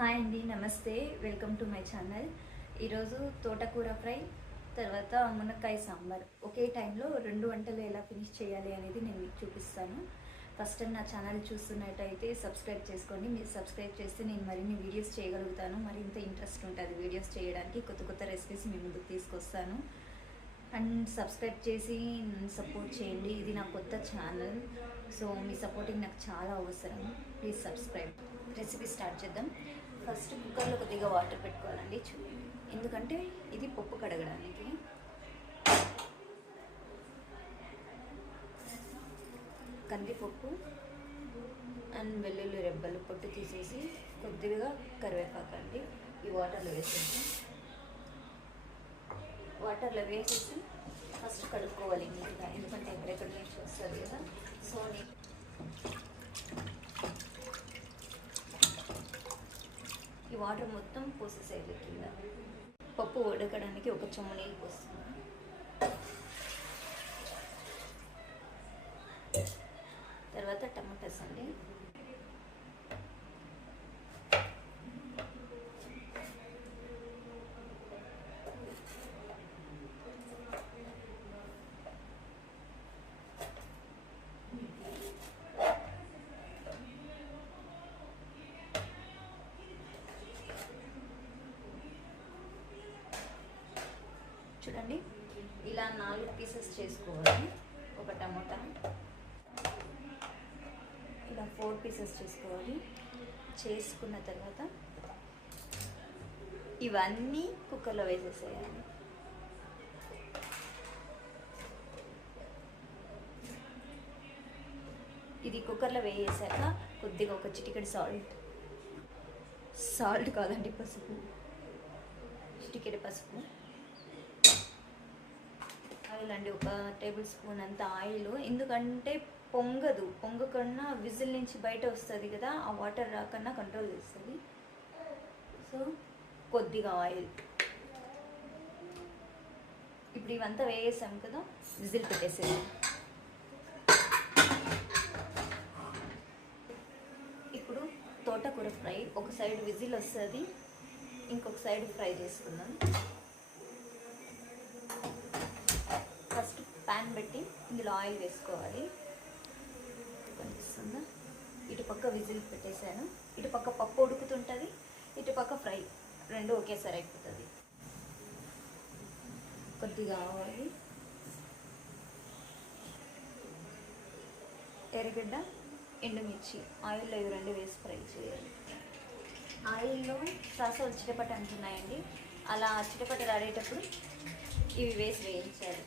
Hi అండి, నమస్తే. Welcome to my channel. ఈరోజు తోటకూర ఫ్రై, తర్వాత మునక్కాయ సాంబార్ ఒకే టైంలో 2 వంటలు ఎలా ఫినిష్ చేయాలి అనేది నేను మీకు చూపిస్తాను. ఫస్ట్ టైం నా ఛానల్ చూస్తున్నట్టయితే సబ్స్క్రైబ్ చేసుకోండి. మీరు సబ్స్క్రైబ్ చేస్తే నేను మరిన్ని వీడియోస్ చేయగలుగుతాను. మరింత ఇంట్రెస్ట్ ఉంటుంది వీడియోస్ చేయడానికి. కొత్త కొత్త రెసిపీస్ మీ ముందుకు తీసుకొస్తాను. అండ్ సబ్స్క్రైబ్ చేసి నన్ను సపోర్ట్ చేయండి. ఇది నా కొత్త ఛానల్, సో మీ సపోర్టింగ్ నాకు చాలా అవసరం. Please subscribe. రెసిపీ స్టార్ట్ చేద్దాం. ఫస్ట్ కుక్కర్లో కొద్దిగా వాటర్ పెట్టుకోవాలండి, ఎందుకంటే ఇది పప్పు కడగడానికి. కందిపప్పు అండ్ వెల్లుల్లి రెబ్బలు పొట్టు తీసేసి కొద్దిగా కరివేపాకండి ఈ వాటర్లో వేసేసి ఫస్ట్ కడుక్కోవాలి నీట్గా, ఎందుకంటే ఎక్కడెక్కడ నుంచి వస్తుంది కదా. సో ఈ వాటర్ మొత్తం పోసేసేయాలి కింద. పప్పు ఉడకడానికి ఒక చెంబు నీళ్ళు పోస్తున్నాను. తర్వాత టమాటాస్ అండి. చూడండి, ఇలా 4 పీసెస్ చేసుకోవాలి. ఒక టమాటా ఇలా 4 పీసెస్ చేసుకోవాలి. చేసుకున్న తర్వాత ఇవన్నీ కుక్కర్లో వేసేసేయాలి. ఇది కుక్కర్లో వేసాక కొద్దిగా ఒక చిటికెడు సాల్ట్ కాదండి, పసుపు, చిటికెడు పసుపు, ఆయిల్ అండి, ఒక టేబుల్ స్పూన్ అంత ఆయిల్. ఎందుకంటే పొంగకన్నా విజిల్ నుంచి బయట వస్తుంది కదా, ఆ వాటర్ రాకన్నా కంట్రోల్ చేస్తుంది. సో కొద్దిగా ఆయిల్. ఇప్పుడు ఇవంతా వేసాం కదా, విజిల్ పెట్టేసేది. ఇప్పుడు తోటకూర ఫ్రై ఒక సైడ్ విజిల్ వస్తుంది, ఇంకొక సైడ్ ఫ్రై చేసుకుందాం. ఫస్ట్ ప్యాన్ పెట్టి ఇందులో ఆయిల్ వేసుకోవాలి. కనిపిస్తుందా? ఇటు పక్క విజిల్ పెట్టేశాను, ఇటు పక్క పప్పు ఉడుకుతుంటుంది, ఇటు పక్క ఫ్రై, రెండు ఒకేసారి అయిపోతుంది. కొద్దిగా ఆవాలి, ఎర్రగడ్డ, ఎండుమిర్చి ఆయిల్లో ఇవి 2 వేసి ఫ్రై చేయాలి. ఆయిల్లో సాసలు చిటపట అంటున్నాయండి, అలా చిటపట రాడేటప్పుడు ఇవి వేసి వేయించాలి.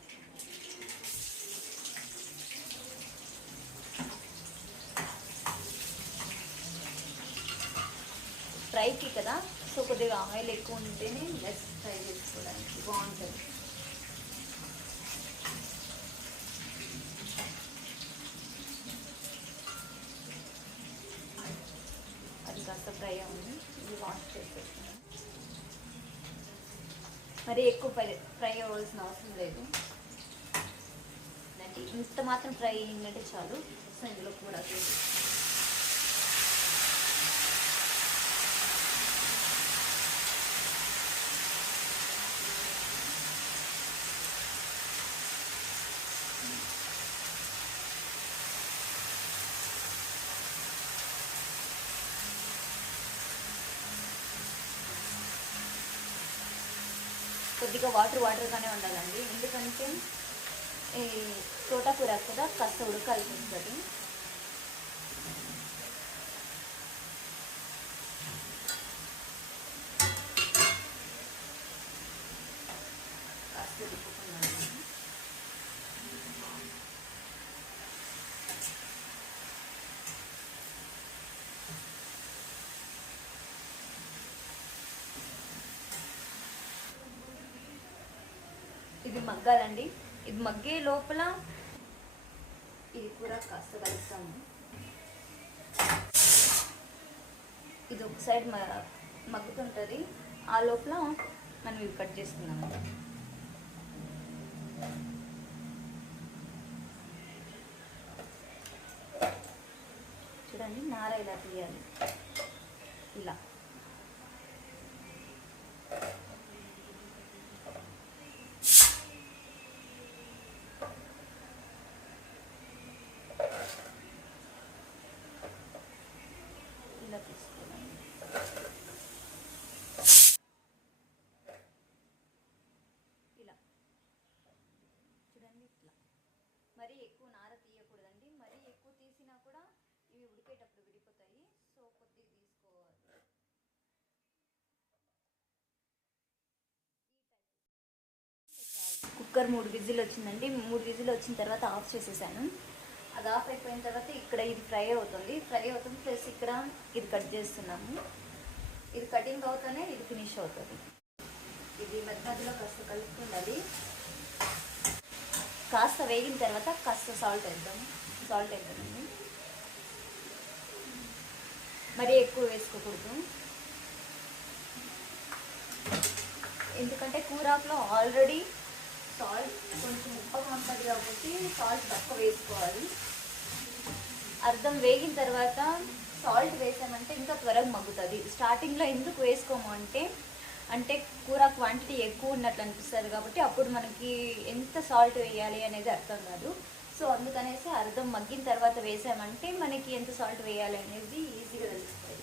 ఫ్రైకి కదా, సో కొద్దిగా ఆయిల్ ఎక్కువ ఉంటేనే లెస్ ఫ్రై చేసుకోవడానికి బాగుంటుంది. అది కాస్త ఫ్రై అవ్వండి, ఇది వాష్ చేసేస్తున్నాను. మరి ఎక్కువ ఫ్రై అవ్వాల్సిన అవసరం లేదు, ఇంత మాత్రం ఫ్రై అయిందంటే చాలు. సో ఇందులో కూడా కొద్దిగా వాటర్గానే ఉండాలండి, ఎందుకంటే ఈ తోటకూర కదా కాస్త ఉడకాల్సి ఉంటుంది. కాస్త ఉడుకుతున్నాను. ఇది మగ్గాలండి, ఇది మగ్గే లోపల ఇది కూడా కాస్త కలుపుతాము. ఇది ఒక సైడ్ మగ్గుతుంటుంది, ఆ లోపల మనం ఇవి కట్ చేసుకున్నాము. చూడండి, నార ఇలా తీయాలి, ఇలా వేసుకున్నాను. ఇలా చూడండి, ఇట్లా మరీ ఎక్కువ నార తీయకూడదండి. మరీ ఎక్కువ తీసినా కూడా ఇవి ఉడికేటప్పుడు విడిపోతాయి. సో కొద్దిగా తీసుకోవాలి. కుక్కర్ 3 విజిల్ వచ్చిందండి. 3 విజిల్ వచ్చిన తర్వాత ఆఫ్ చేసేసాను. అది ఆఫ్ అయిపోయిన తర్వాత ఇక్కడ ఇది ఫ్రై అవుతుంది ప్లస్ ఇక్కడ ఇది కట్ చేస్తున్నాము. ఇది కటింగ్ అవుతానే ఇది ఫినిష్ అవుతుంది. ఇది మధ్యలో కాస్త కలుపుకుండాలి. కాస్త వేగిన తర్వాత కాస్త సాల్ట్ వేద్దామండి. మరీ ఎక్కువ వేసుకోకూడదు, ఎందుకంటే కూరాకులో ఆల్రెడీ సాల్ట్ కొంచెం ఉప్పగా ఉంటుంది కాబట్టి సాల్ట్ తక్కువ వేసుకోవాలి. అర్థం వేగిన తర్వాత సాల్ట్ వేసామంటే ఇంకా త్వరగా మగ్గుతుంది. స్టార్టింగ్లో ఎందుకు వేసుకోము అంటే కూర క్వాంటిటీ ఎక్కువ ఉన్నట్లు అనిపిస్తుంది కాబట్టి అప్పుడు మనకి ఎంత సాల్ట్ వేయాలి అనేది అర్థం కాదు. సో అందుకనేసి అర్థం మగ్గిన తర్వాత వేసామంటే మనకి ఎంత సాల్ట్ వేయాలి అనేది ఈజీగా తెలుస్తుంది.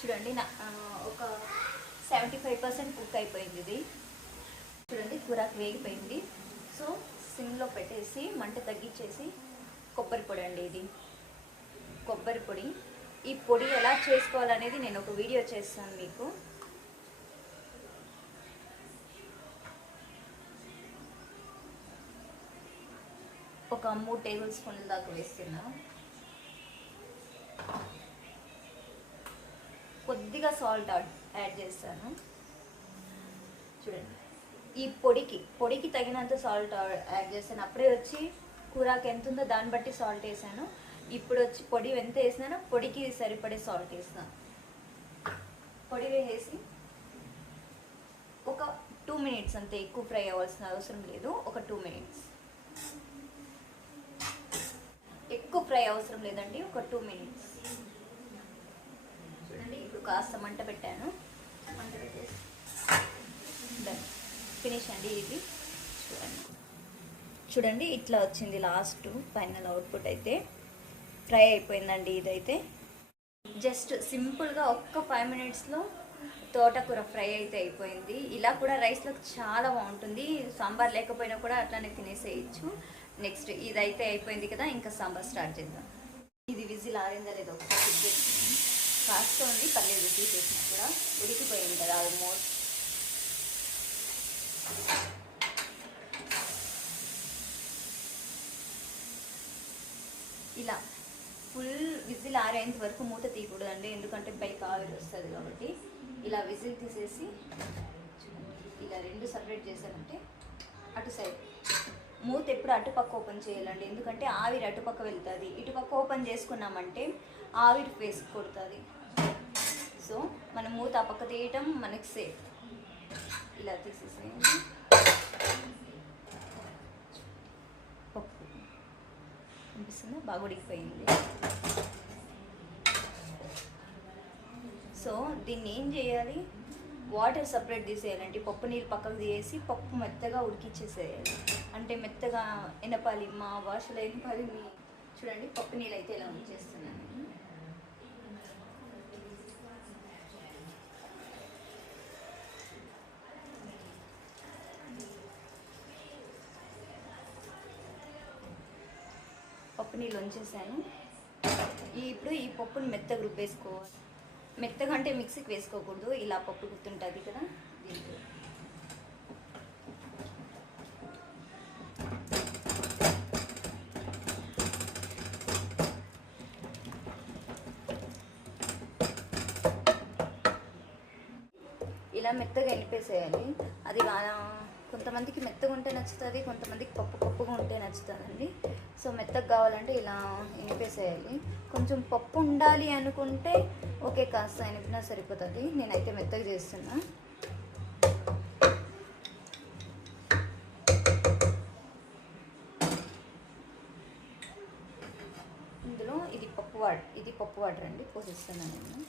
చూడండి, ఒక 75% కుక్ అయిపోయింది ఇది. చూడండి, కూరకు వేగిపోయింది. సో సిమ్లో పెట్టేసి మంట తగ్గించేసి కొబ్బరి పొడి అండి, ఇది కొబ్బరి పొడి. ఈ పొడి ఎలా చేసుకోవాలనేది నేను ఒక వీడియో చేస్తాను మీకు. ఒక 3 టేబుల్ స్పూన్ల దాకా వేస్తున్నా. కొద్దిగా సాల్ట్ యాడ్ చేస్తాను. చూడండి, ఈ పొడికి తగినంత సాల్ట్ యాడ్ చేస్తాను. అప్పుడే వచ్చి కూరకు ఎంత ఉందో దాన్ని బట్టి సాల్ట్ వేసాను. ఇప్పుడు వచ్చి పొడి ఎంత వేసినానో పొడికి సరిపడే సాల్ట్ వేస్తాను. పొడి వేసి ఒక 2 మినిట్స్ అంతే, ఎక్కువ ఫ్రై అవ్వాల్సిన అవసరం లేదు. ఒక 2 మినిట్స్, ఎక్కువ ఫ్రై అవసరం లేదండి, ఒక 2 మినిట్స్. చూడండి, ఇప్పుడు కాస్త మంట పెట్టాను. మంట పెట్టేసి ఫినిష్ అండి ఇది. చూడండి ఇట్లా వచ్చింది లాస్ట్ ఫైనల్ అవుట్పుట్. అయితే ఫ్రై అయిపోయిందండి ఇదైతే. జస్ట్ సింపుల్గా ఒక్క 5 మినిట్స్లో తోటకూర ఫ్రై అయితే అయిపోయింది. ఇలా కూడా రైస్లో చాలా బాగుంటుంది. సాంబార్ లేకపోయినా కూడా అట్లానే తినేసేయచ్చు. నెక్స్ట్ ఇదైతే అయిపోయింది కదా, ఇంకా సాంబార్ స్టార్ట్ చేద్దాం. ఇది విజిల్ ఆరిందా లేదో ఒకసారి చెక్ చేస్తాను. కాస్త ఉంది, పర్లేదు, తీసేసినా కూడా ఉడికిపోయింది కదా ఆల్మోస్ట్. ఇలా ఫుల్ విజిల్ ఆరేంత వరకు మూత తీయకూడదండి, ఎందుకంటే పైకి ఆవిరి వస్తుంది కాబట్టి. ఇలా విజిల్ తీసేసి ఇలా 2 సపరేట్ చేసామంటే అటు సైడ్ మూత ఎప్పుడు అటుపక్క ఓపెన్ చేయాలండి, ఎందుకంటే ఆవిరి అటుపక్క వెళ్తుంది. ఇటుపక్క ఓపెన్ చేసుకున్నామంటే ఆవిరి ఫేస్ కొడుతుంది. సో మనం మూత ఆ పక్క తీయటం మనకి సేఫ్. ఇలా తీసేసేయండి. పప్పు అనిపిస్తుందా, బాగా ఉడికిపోయింది. సో దీన్ని ఏం చేయాలి, వాటర్ సపరేట్ తీసేయాలంటే పప్పు నీళ్ళు పక్కకు తీసేసి పప్పు మెత్తగా ఉడికిచ్చేసేయాలి. అంటే మెత్తగా ఎనపాలి, మా భాషలో ఎనపాలి. చూడండి, పప్పు నీళ్ళు అయితే ఇలా ఉంచేస్తున్నాను. పప్పు నీళ్ళు ఉంచేసాను. ఇప్పుడు ఈ పప్పుని మెత్తగా రుబ్బేసుకోవాలి. మెత్తగా అంటే మిక్సీకి వేసుకోకూడదు, ఇలా పప్పు గుర్తుంటుంది కదా దీంట్లో. ఇలా మెత్తగా ఎనిపేసేయాలి. అది కొంతమందికి మెత్తగా ఉంటే నచ్చుతుంది, కొంతమందికి పప్పుగా ఉంటే నచ్చుతుందండి. సో మెత్తగా కావాలంటే ఇలా ఎనిపేసేయాలి. కొంచెం పప్పు ఉండాలి అనుకుంటే ఓకే, కాస్త ఎనిపినా సరిపోతుంది. నేనైతే మెత్తగా చేస్తున్నా. ఇందులో ఇది పప్పు వాటర్ అండి, పోసేస్తున్నాను నేను.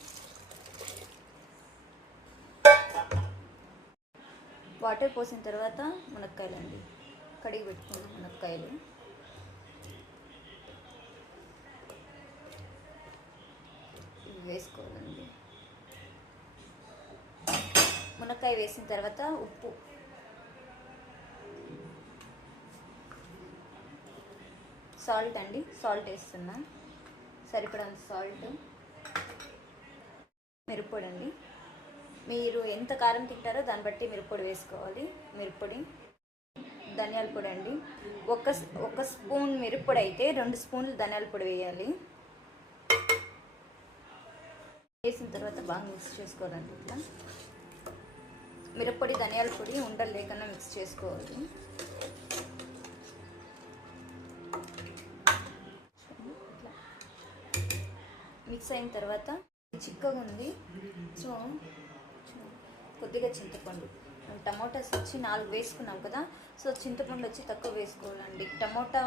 వాటర్ పోసిన తర్వాత మునక్కాయలు అండి, కడిగి పెట్టుకున్న మునక్కాయలు. వేసుకోవాలండి. మునక్కాయ వేసిన తర్వాత ఉప్పు, సాల్ట్ అండి, సాల్ట్ వేస్తున్నా, సరిపడంత సాల్ట్, మిరప్పొడి అండి. మీరు ఎంత కారం తింటారో దాన్ని బట్టి మిరప్పొడి వేసుకోవాలి. మిరప్పొడి, ధనియాల పొడి అండి. ఒక స్పూన్ మిరప్పొడి అయితే 2 స్పూన్లు ధనియాల పొడి వేయాలి. వేసిన తర్వాత బాగా మిక్స్ చేసుకోవాలండి. ఇట్లా మిరప్పొడి ధనియాల పొడి ఉండలు లేకుండా మిక్స్ చేసుకోవాలి. మిక్స్ అయిన తర్వాత చిక్కగా ఉంది, సో కొద్దిగా చింతపండు, టమోటాస్ వచ్చి 4 వేసుకున్నాం కదా, సో చింతపండు వచ్చి తక్కువ వేసుకోవాలండి. టమోటా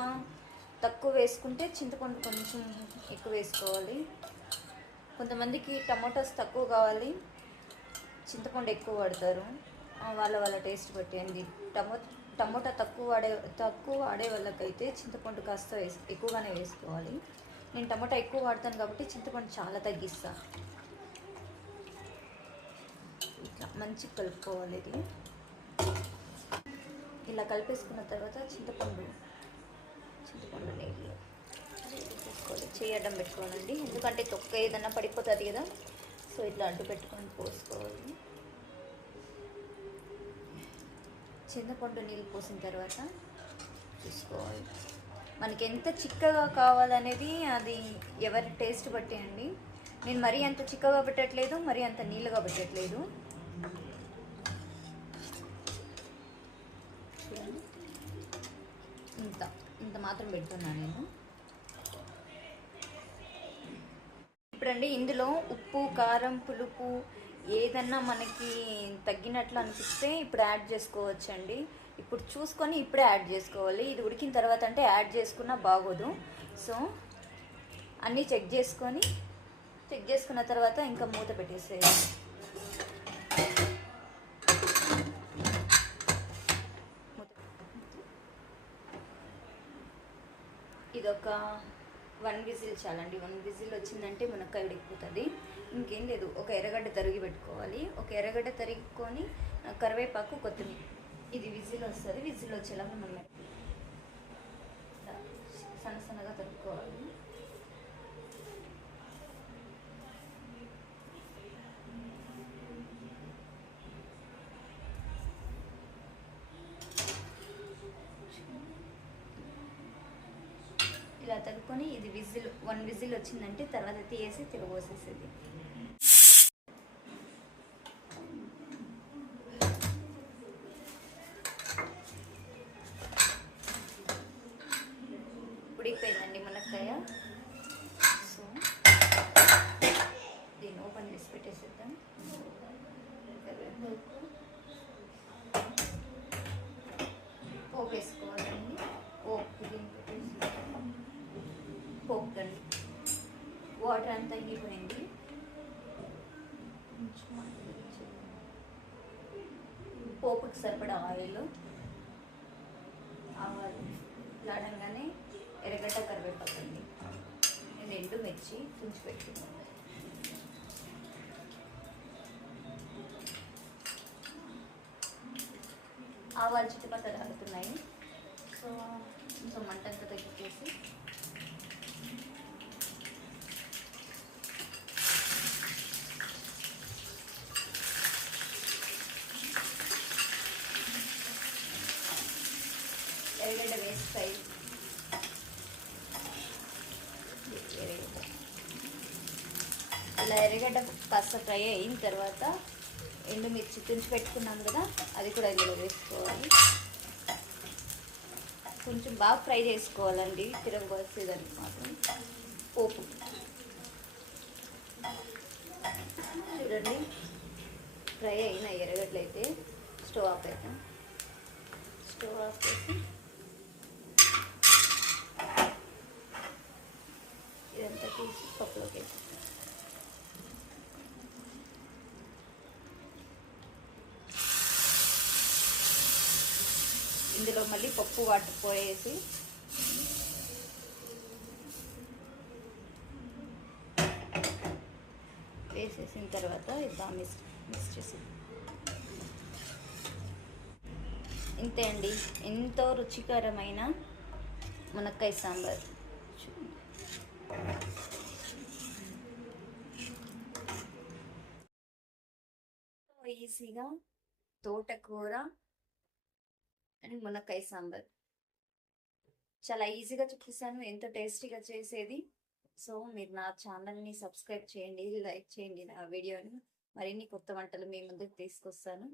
తక్కువ వేసుకుంటే చింతపండు కొంచెం ఎక్కువ వేసుకోవాలి. కొంతమందికి టమోటాస్ తక్కువ కావాలి, చింతపండు ఎక్కువ వాడతారు, వాళ్ళ టేస్ట్ బట్టి అండి. టమోటా తక్కువ వాడే వాళ్ళకైతే చింతపండు కాస్త ఎక్కువగానే వేసుకోవాలి. నేను టమోటా ఎక్కువ వాడతాను కాబట్టి చింతపండు చాలా తగ్గిస్తాను. ఇట్లా మంచిగా కలుపుకోవాలి. ఇది ఇలా కలిపేసుకున్న తర్వాత చింతపండు నీళ్ళు వేసుకోవాలి. చేయి అడ్డం పెట్టుకోవాలండి, ఎందుకంటే తొక్క ఏదన్నా పడిపోతుంది కదా, సో ఇట్లా అడ్డు పెట్టుకొని పోసుకోవాలి. చింతపండు నీళ్ళు పోసిన తర్వాత చూసుకోవాలి మనకి ఎంత చిక్కగా కావాలనేది, అది ఎవరి టేస్ట్ బట్టి అండి. నేను మరీ అంత చిక్కగా పెట్టట్లేదు, మరీ అంత నీళ్ళుగా పెట్టట్లేదు. ఇంత మాత్రం పెడుతున్నాను నేను. ఇప్పుడండి ఇందులో ఉప్పు, కారం, పులుపు ఏదన్నా మనకి తగ్గినట్లు అనిపిస్తే ఇప్పుడు యాడ్ చేసుకోవచ్చండి. ఇప్పుడు చూసుకొని ఇప్పుడే యాడ్ చేసుకోవాలి. ఇది ఉడికిన తర్వాత అంటే యాడ్ చేసుకున్నా బాగోదు. సో అన్నీ చెక్ చేసుకున్న తర్వాత ఇంకా మూత పెట్టేసేయాలి. ఇదొక 1 విజిల్ చాలండి. 1 విజిల్ వచ్చిందంటే మునక్కాయ ఉడికిపోతుంది. ఇంకేం లేదు, ఒక ఎర్రగడ్డ తరిగి పెట్టుకోవాలి. ఒక ఎర్రగడ్డ తరిగికొని కరివేపాకు, కొత్తిమీర, ఇది విజిల్ వస్తుంది. విజిల్ వచ్చేలాగా మనం సన్నగా తరుక్కోవాలి. ఇలా తరుక్కొని ఇది 1 విజిల్ వచ్చిందంటే తర్వాత తీసి తిరగోసేసేది. ఉడికిపోయిందండి మునక్కాయ. సో దీన్ని ఓపెన్ చేసి పెట్టేసేద్దాం. పోపు వేసుకోవాలండి. పోపుకండి. వాటర్ అంతా ఇంగిపోయింది. పోపుకి సరిపడా ఆవాలు లాడంగానే ఎర్రగడ్డ, కరివేపాకండి, ఎండు మిర్చి తుంచి పెట్టుకున్నాను. ఆవాలు చుట్టుపక్కల ఆడుతున్నాయి. సో కొంచెం మంటంతా తగ్గిచేసి ఎర్రగడ్డ వేస్తాయి. ఇలా ఎర్రగడ్డ కాస్త ఫ్రై అయిన తర్వాత ఎండుమిర్చి తుంచి పెట్టుకున్నాం కదా, అది కూడా ఇందులో వేసుకోవాలి. కొంచెం బాగా ఫ్రై చేసుకోవాలండి, తిరగబోసేదానికి మాత్రం. పోపు చూడండి, ఫ్రై అయిన ఎర్రగడ్డలు అయితే స్టవ్ ఆఫ్ చేసి ఇదంతా తీసి పప్పులోకి వేసి ఇందులో మళ్ళీ పప్పు వాటర్ పోయేసి వేసిన తర్వాత ఇది బాగా మిక్స్ చేసి ఇంతే అండి, ఎంతో రుచికరమైన మునక్కాయ సాంబార్. ఈజీగా తోటకూర అండ్ మునక్కాయ సాంబార్ చాలా ఈజీగా చూపిస్తాను, ఎంతో టేస్టీగా చేసేది. సో మీరు నా ఛానల్ని సబ్స్క్రైబ్ చేయండి, లైక్ చేయండి, నా వీడియోని మరిన్ని కొత్త వంటలు మీ ముందుకు తీసుకొస్తాను.